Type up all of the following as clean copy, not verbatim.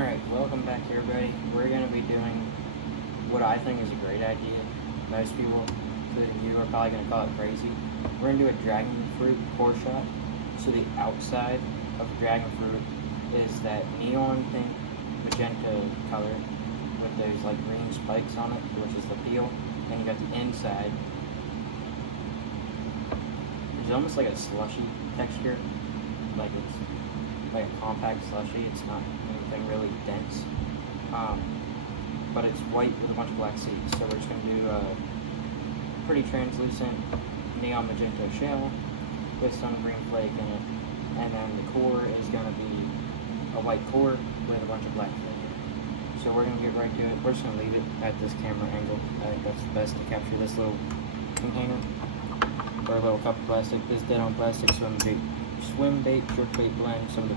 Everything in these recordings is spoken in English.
Alright, welcome back everybody. We're going to be doing what I think is a great idea. Most people, including you, are probably going to call it crazy. We're going to do a dragon fruit core shot. So the outside of the dragon fruit is that neon pink magenta color with those like green spikes on it, which is the peel. And you got the inside. It's almost like a slushy texture. Like it's like a compact slushy. It's not anything really dense, but it's white with a bunch of black seeds. So we're just going to do a pretty translucent neon magenta shell with some green flake in it, and then the core is going to be a white core with a bunch of black flake. So we're going to get right to it. We're just going to leave it at this camera angle. I think that's the best to capture this little container or a little cup of plastic. This Dead On Plastic swim bait jerk bait blend. Some of the,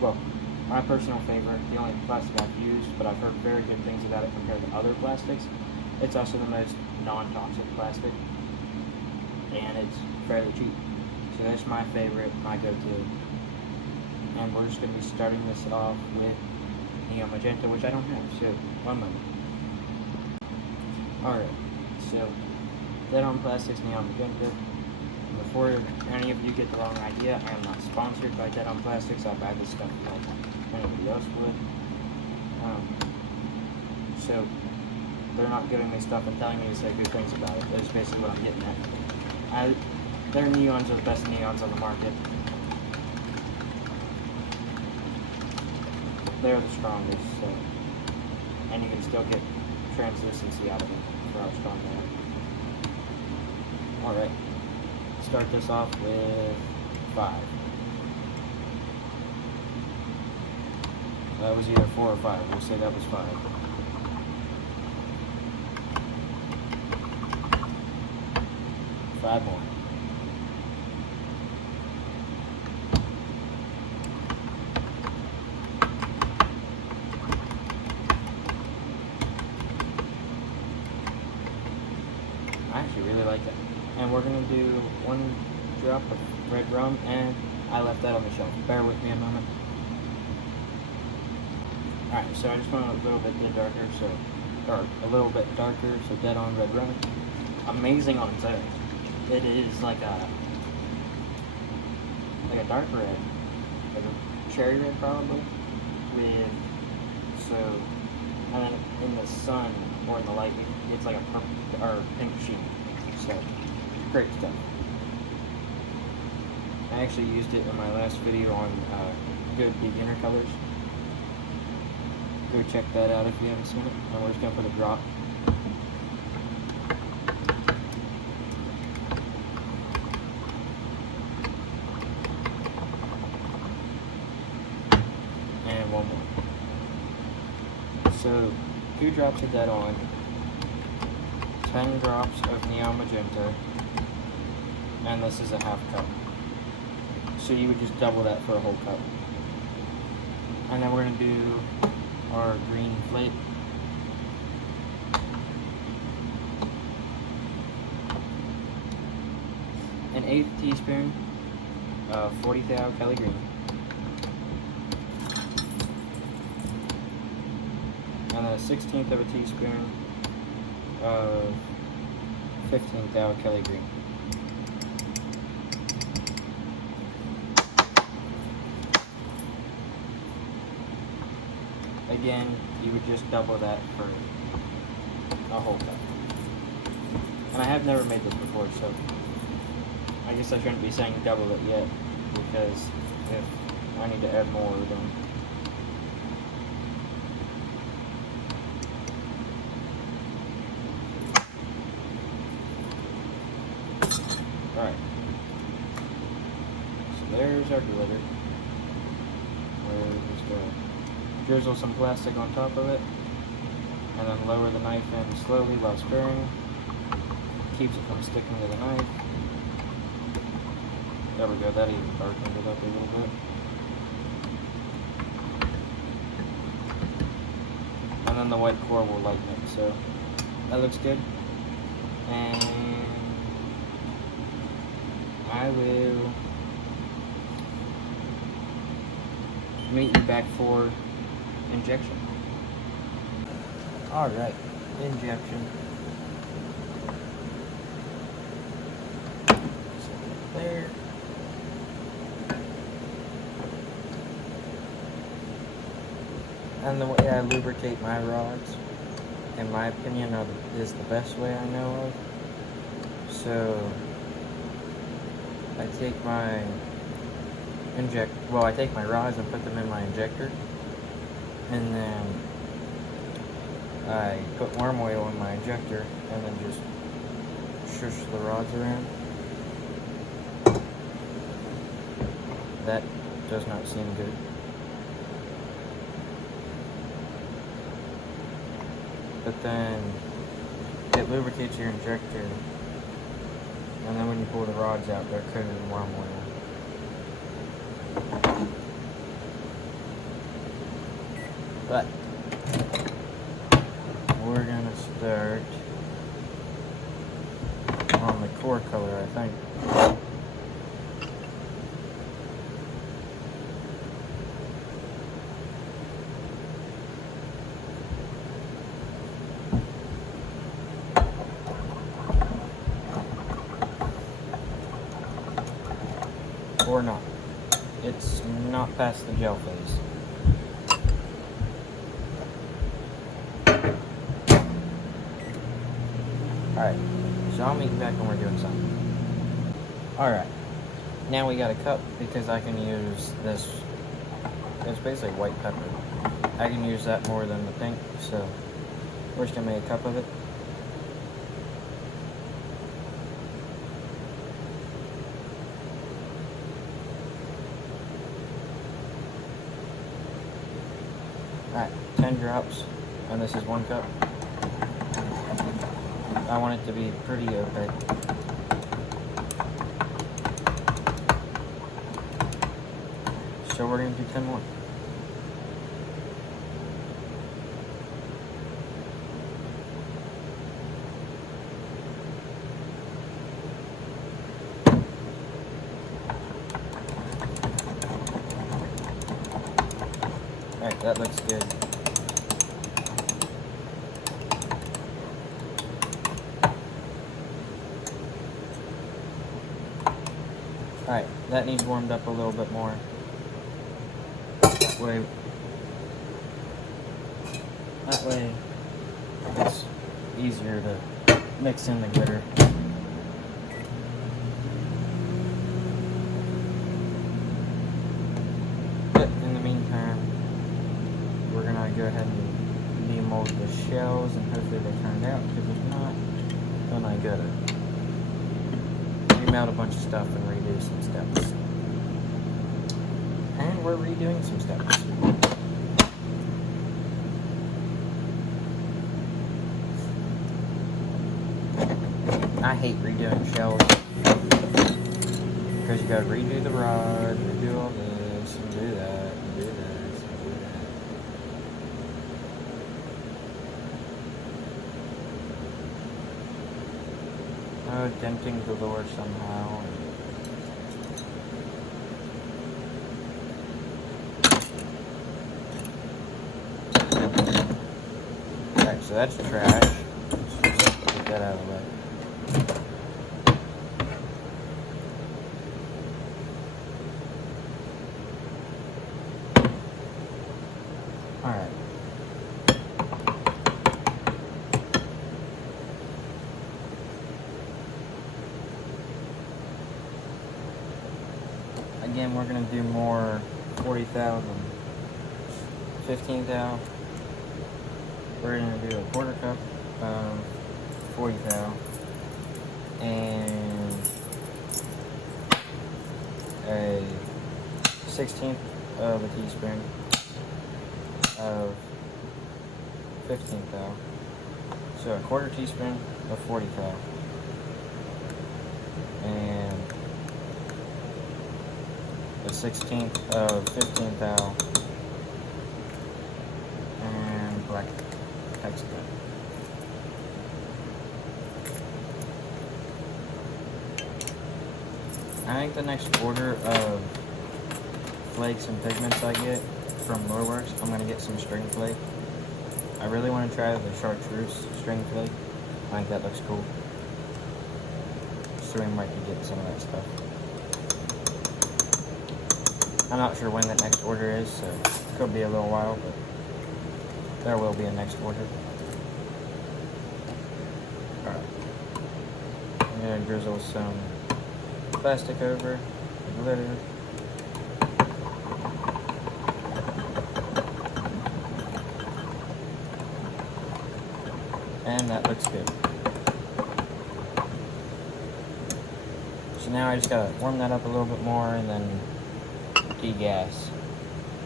well, my personal favorite, the only plastic I've used, but I've heard very good things about it compared to other plastics. It's also the most non-toxic plastic, and it's fairly cheap. So that's my favorite, my go-to. And we're just going to be starting this off with neon magenta, which I don't have, so one moment. Alright, so Dead On Plastics neon magenta. Before any of you get the wrong idea, I am not sponsored by Dead On Plastics. I buy this stuff like anybody else would. So they're not giving me stuff and telling me to say good things about it. That's basically what I'm getting at. Their neons are the best neons on the market. They're the strongest, so, and you can still get translucency out of it for how strong they are. Alright. Start this off with 5. That was either 4 or 5. We'll say that was 5. Five more. I actually really like it. And we're going to do 1 drop of red rum, and I left that on the shelf. Bear with me a moment. Alright, so I just went a little bit darker, or a little bit darker, so Dead On red rum. Amazing on its own. It is like a dark red, like a cherry red probably, with, so, and then in the sun, or in the light, it's like a purple, or pink sheen. So, great stuff. I actually used it in my last video on good beginner colors. Go check that out if you haven't seen it. And we're just going to put a drop. And 1 more. So, 2 drops of Dead On, 10 drops of neon magenta, and this is a half cup. So you would just double that for a whole cup. And then we're going to do our green flake. An 1/8 teaspoon of 40 thou Kelly Green. And a 1/16 of a teaspoon of 15 thou Kelly Green. Again, you would just double that for a whole cup. And I have never made this before, so I guess I shouldn't be saying double it yet, because if I need to add more, then alright. So there's our glitter. We're just going to drizzle some plastic on top of it, and then lower the knife in slowly while stirring. Keeps it from sticking to the knife. There we go, that even darkened it up a little bit. And then the white core will lighten it, so that looks good. And I will meet you back for injection. Alright, injection. There. And the way I lubricate my rods, in my opinion, is the best way I know of. So I take my I take my rods and put them in my injector, and then I put worm oil in my injector, and then just shush the rods around. That does not seem good. But then it lubricates your injector, and then when you pull the rods out, they're coated in worm oil. But we're gonna start on the core color, I think. Or not. It's not past the gel phase. Alright, so I'll meet you back when we're doing something. Alright, now we got a cup because I can use this. It's basically white pepper. I can use that more than the pink, so we're just gonna make a cup of it. Alright, 10 drops, and this is 1 cup. I want it to be pretty opaque. So we're going to do 10 more. Alright, that looks good. Alright, that needs warmed up a little bit more. That way it's easier to mix in the glitter. But in the meantime, we're gonna go ahead and demold the shells and hopefully they turned out, because if not, then I gotta remount a bunch of stuff and redo some steps. And we're redoing some steps. I hate redoing shells because you gotta redo the rod, redo all this, and do that, and do this, and do that. Oh, denting galore somehow. Alright, so that's trash. Let's just get that out of the way. Alright. Again, we're going to do more 40 thou than 15 thou. We're going to do a quarter cup of 40 thou and a 1/16 of a teaspoon of 15 thou. So a quarter teaspoon of 40 thou. And a 1/16 of 15 thou. And black texture. I think the next order of flakes and pigments I get from Loreworks, I'm gonna get some string flake. I really want to try the chartreuse string flake. I think that looks cool. So we might be getting some of that stuff. I'm not sure when the next order is, so it could be a little while, but there will be a next order. Alright. I'm gonna drizzle some plastic over the glitter. And that looks good. So now I just gotta warm that up a little bit more and then degas.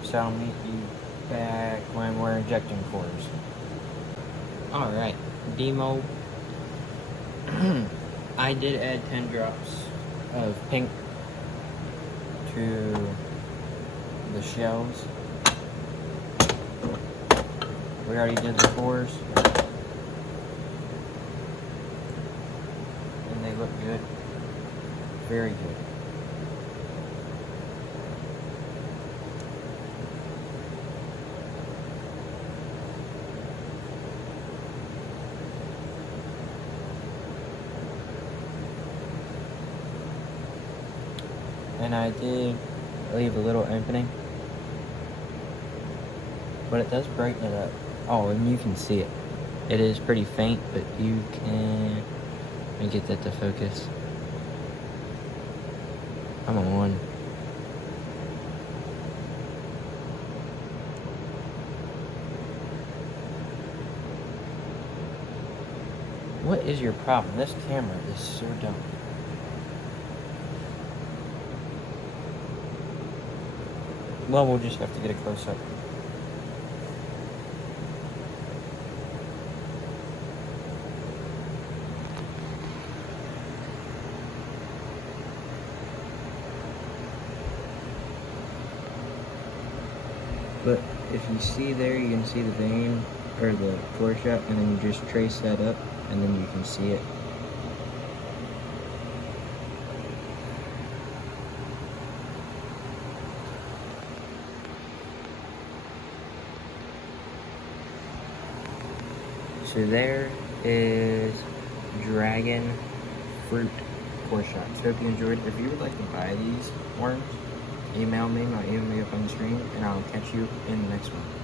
So I'll meet you back when we're injecting cores. Alright, demo. I did add 10 drops of pink to the shells. We already did the cores. And they look good. Very good. And I did leave a little opening, but it does brighten it up. Oh, and you can see it. It is pretty faint, but you can... Let me get that to focus. Come on. What is your problem? This camera is so dumb. Well, we'll just have to get a close-up. But if you see there, you can see the vein, or the core shot, and then you just trace that up, and then you can see it. So there is Dragon Fruit core shots. Hope you enjoyed. If you would like to buy these worms, email me. I'll email me up on the screen, and I'll catch you in the next one.